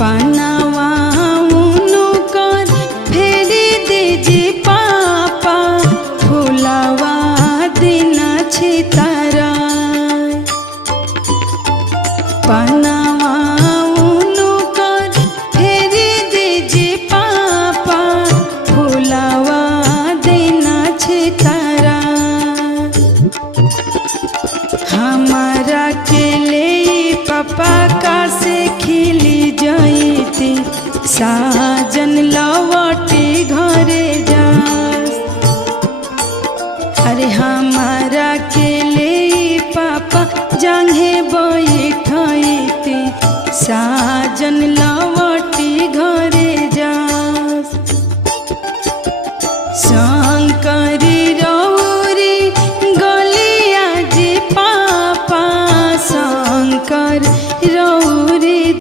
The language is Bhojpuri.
पनावा उनकर फेरी दीजी पापा फुलावा दिन छितारा पनावा उनकर फेरी दीजी पापा फुलावा दिन छितारा हमारा के ले पापा का से खिली जाइती साजन लवटी घरे जा अरे हमारा के ले पापा जंघे बैठती साजन लव